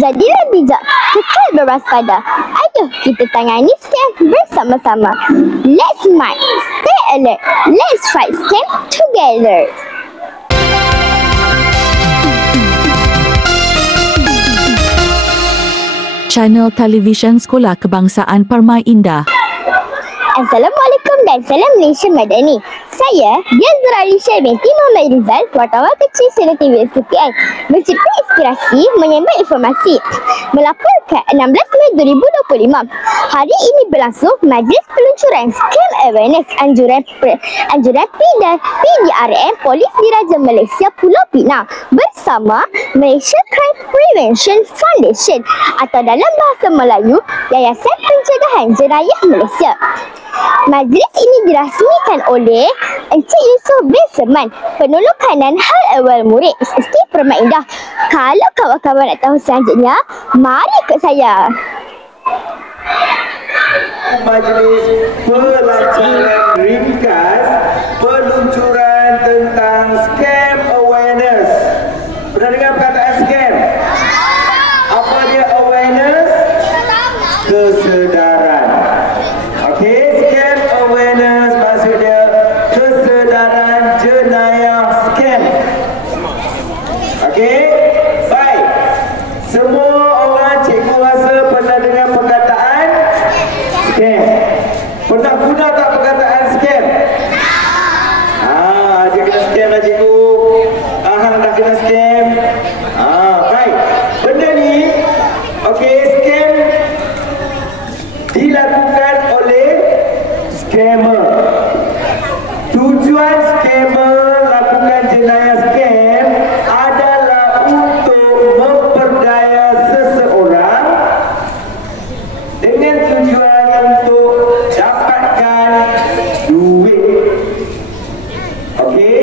Jadilah bijak, kekal berwaspada. Ayo kita tangani scam bersama-sama. Let's smart, stay alert. Let's fight scam together. Channel Televisyen Sekolah Kebangsaan Permai Indah. Assalamualaikum dan salam Malaysia Madani. Saya Diazra Alisha binti Muhammad Rizal, wartawan kecil Channel TV SKPI, mencipta inspirasi, menyambai informasi. Melaporkan 16 Mei 2025. Hari ini berlangsung Majlis Peluncuran Scam Awareness Anjuran PDRM Polis Diraja Malaysia Pulau Pinang bersama Malaysia Crime Prevention Foundation atau dalam bahasa Melayu Yayasan Pencegahan Jenayah Malaysia. Majlis ini dirasmikan oleh Encik Yusof bin Seman, Penolong Kanan Hal Awal Murid SSK Permai Indah. Kalau kawan-kawan nak tahu selanjutnya, mari ikut saya. Majlis pelancaran ringkas peluncuran tentang scam awareness. Pernah dengar perkataan scam? Apa dia awareness? Kesedaran. Okey, scam awareness maksudnya kesedaran jenayah scam. Okey, baik. Semua orang cikgu rasa pernah dengar perkataan scam. Pernah guna tak perkataan scam? Dia kena scam lah cikgu. Ahang dah kena scam. Baik. Benda ni, okey, scam dilakukan oleh scammer. Tujuan scammer lakukan jenayah scam adalah untuk memperdaya seseorang dengan tujuan untuk dapatkan duit. Okey,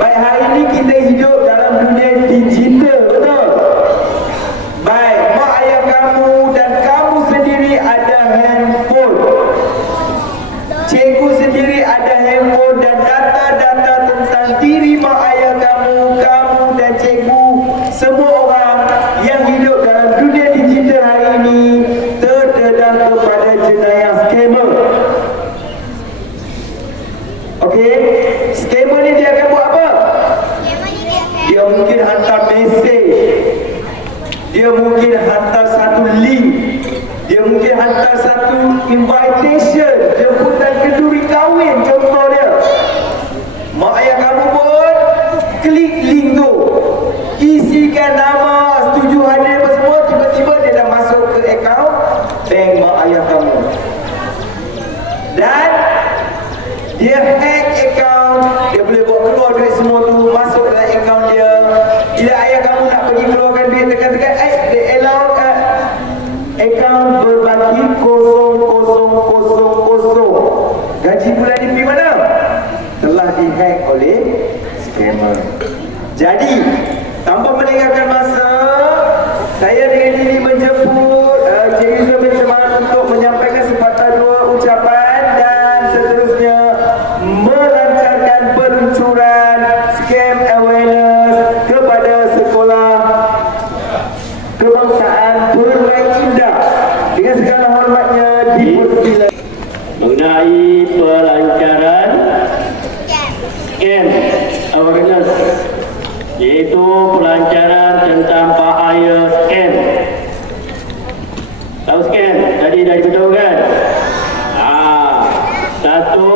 baik, hari ini kita hidup dalam dunia digital, betul? Baik, mak ayah kamu dan kamu sendiri ada handphone. Cikgu sendiri ada handphone dan data-data tentang diri mak ayah kamu, kamu dan cikgu, semua orang yang hidup dalam dunia digital hari ini terdedah kepada jenayah scammer. Okey, scammer ni dia akan buat apa? Dia mungkin hantar mesej, dia mungkin hantar satu link, dia mungkin hantar satu invitation, jemputan kenduri kahwin contoh dia. Mak ayah kamu pun klik link tu, isikan nama, setuju hadir apa semua, tiba-tiba dia dah masuk ke akaun bank mak ayah kamu. Dan dia hack akaun, dia boleh buat keluar duit semua tu, masuk dalam akaun dia. Bila ayah kamu nak pergi keluarkan duit, tekan-tekan, dia allow akaun berbagi 0000. Gaji bulan ni pergi mana? Telah dihack oleh scammer. Jadi, tanpa melengahkan masa, saya dengan diri menjemput Cik Yusof bin Seman untuk menyampaikan sepatah dua ucapan dan seterusnya melancarkan peluncuran scam awareness kepada sekolah kebangsaan Permai Indah. Dengan segala hormatnya dipersilakan. Mengenai pelancaran scam awareness, iaitu pelancaran tentang bahaya scam. Tahu scam? Tadi dah diberitahu kan? Satu,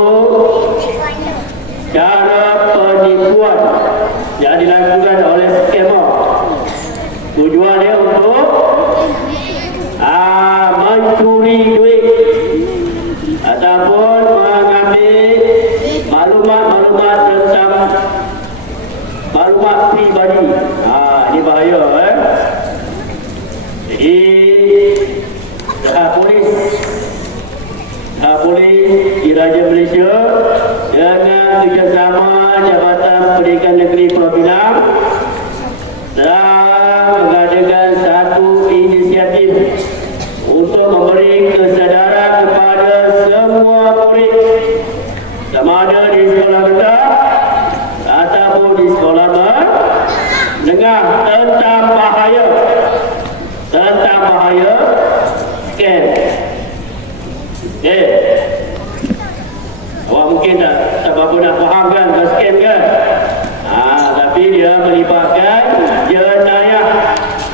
cara penipuan yang dilakukan oleh scammer. Tujuannya untuk mencuri duit ataupun mengambil maklumat tentang maklumat pribadi. Ini bahaya, Jadi polis Diraja Malaysia dengan kerjasama Jabatan Pendidikan Negeri Pulau Pinang telah mengadakan satu inisiatif untuk memberi kesedaran kepada semua murid, sama ada di sekolah rendah ataupun di sekolah menengah, tentang bahaya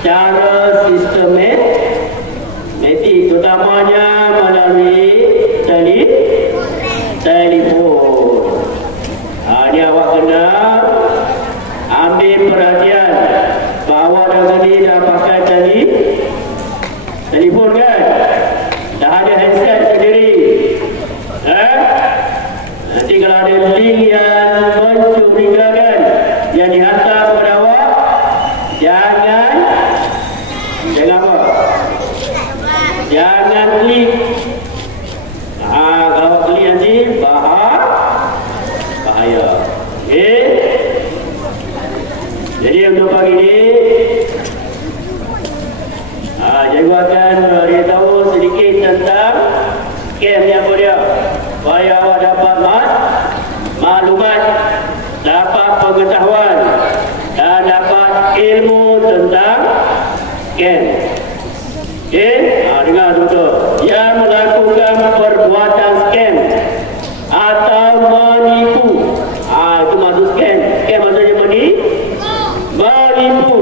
secara sistematik, terutamanya melalui telefon. Ini awak kena ambil perhatian bahawa dah tadi dah pakai telefon kan, dah ada handset sendiri. Nanti kalau ada link yang mencurigakan yang dihantar kepada awak, jangan apa? Jangan klik. Kalau klik nanti bahaya. Okey. Jadi untuk pagi ini cikgu akan beritahu sedikit tentang kem yang dia, supaya awak dapat maklumat, dapat pengetahuan dan dapat ilmu tentang kem. Okey, dengar betul. Yang melakukan perbuatan scam atau menipu. Itu maksud scam. Scam maksudnya menipu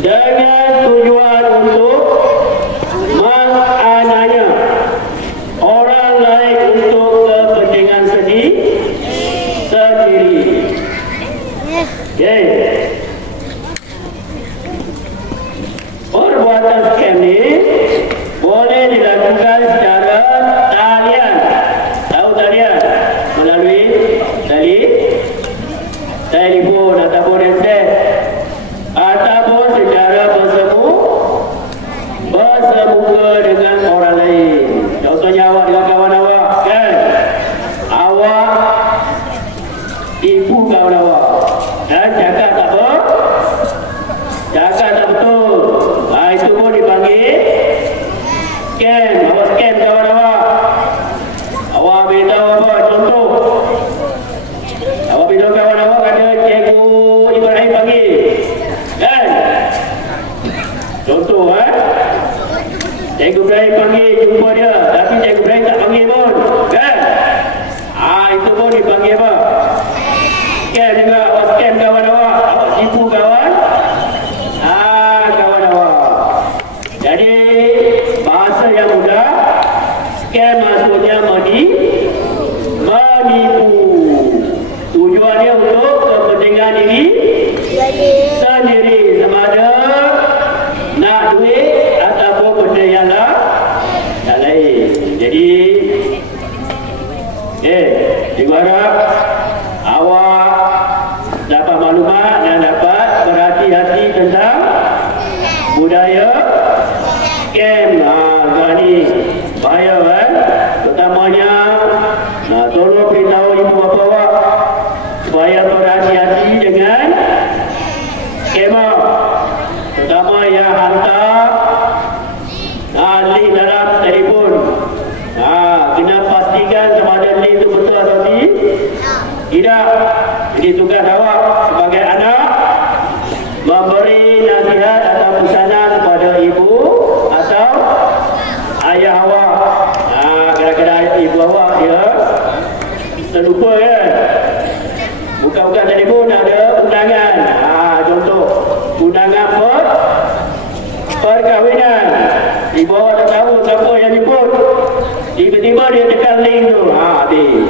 dengan tujuan untuk menganiaya orang lain untuk kepentingan sendiri. Okay. Perbuatan scam ni boleh dilakukan secara talian. Tahu talian? Melalui telefon ataupun handset, ataupun secara bersemuka dengan orang lain. Contohnya awak dengan kawan awak kan, awak tipu kawan awak dan cakap tak apa, cakap tak betul. Itu pun dipanggil scam. Awak scam kawan awak. Awak beritahu apa? Contoh, awak beritahu kawan awak kata Cikgu Ibrahim panggil kan? Contoh Cikgu Ibrahim panggil jumpa dia, tapi Cikgu Ibrahim tak panggil pun kan? Itu pun dipanggil apa? Scam juga. Awak scam kawan awak, awak tipu kawan awak. Jadi bahasa yang mudah, scam maksudnya menipu. Tujuannya untuk kepentingan diri sendiri, sama ada nak duit ataupun benda yang lain. Jadi cikgu harap awak dapat maklumat dan dapat berhati-hati tentang budaya scam. Ni bahaya kan. Pertamanya tolong beritahu ibu bapa awak supaya berhati-hati dengan scammer, terutama yang hantar link dalam telefon. Kena pastikan sama ada link itu betul atau tidak. Jadi tugas awak sebagai anak memberi nasihat atau pesanan kepada ibu atau ayah awak. Kadang-kadang ibu awak dia terlupa kan, buka-buka telefon ada undangan. Contoh undangan perkahwinan, ibu awak tak tahu siapa yang jemput, tiba-tiba dia tekan link tu, habis.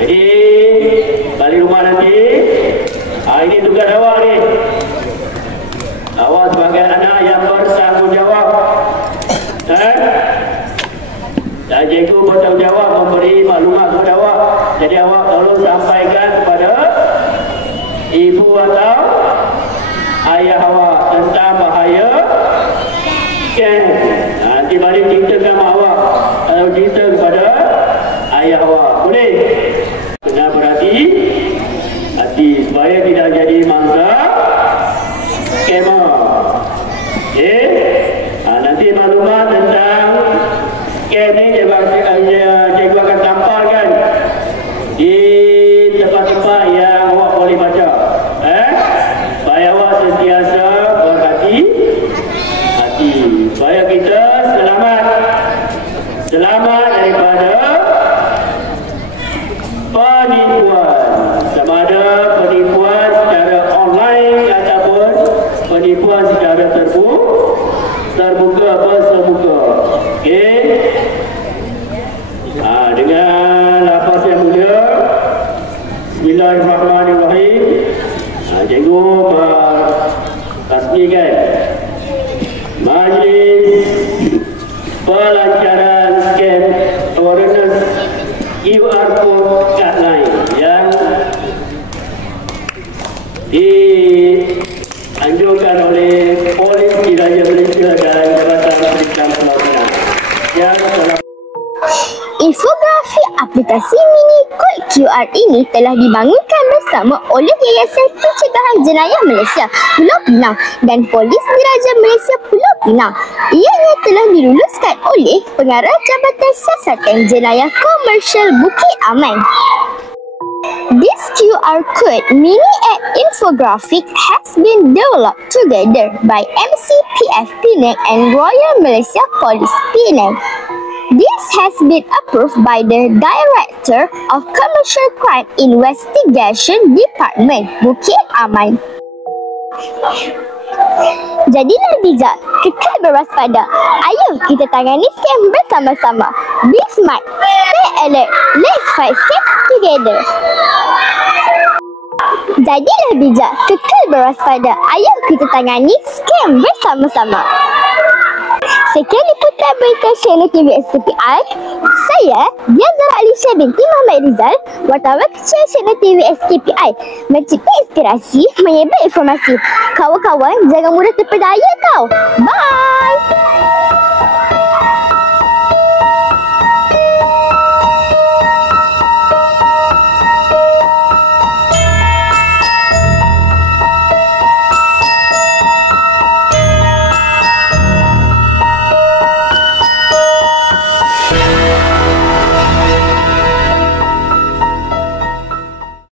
Jadi balik rumah nanti, ini tugas awak ni. Awak sebagai anak yang bersanggungjawab, dan cikgu bertanggungjawab memberi maklumat kepada awak. Jadi awak tolong sampaikan kepada ibu atau ayah awak tentang bahaya scam. Nanti balik ceritakan mak awak atau cerita kepada ayah awak. Boleh? Kena berhati-hati supaya tidak jadi mangsa scammer. Nanti maklumat tentang scam ni cikgu akan tampalkan di tempat-tempat yang awak boleh baca, supaya awak sentiasa berhati-hati, supaya kita selamat daripada penipuan secara terbuka bersemuka. Okey. Dengan lafaz yang mulia, Bismillahirrahmanirrahim. Cikgu tasbihkan majlis pelancaran scan awareness QR code kad lain yang dianjurkan oleh Polis Diraja Malaysia dan Jabatan Pendidikan Pelayanan yang telah. Infografi aplikasi mini kod QR ini telah dibangunkan bersama oleh Yayasan Pencegahan Jenayah Malaysia Pulau Pinang dan Polis Diraja Malaysia Pulau Pinang. Ianya telah diluluskan oleh Pengarah Jabatan Siasatan Jenayah Komersial Bukit Aman. This QR code mini app infographic has been developed together by MCPF Penang and Royal Malaysia Police Penang. This has been approved by the Director of Commercial Crime Investigation Department, Bukit Aman. Jadilah bijak, kekal berwaspada. Ayo kita tangani scam bersama-sama. Be smart, stay alert, let's fight scam together. Jadilah bijak, kekal berwaspada. Ayo kita tangani scam bersama-sama. Sekian liputan berita channel TV SKPI. Saya Diazara Alisha binti Muhammad Rizal, wartawan kecil channel TV SKPI. Mencipta inspirasi, menyebar informasi. Kawan-kawan jangan mudah terpedaya tau. Bye.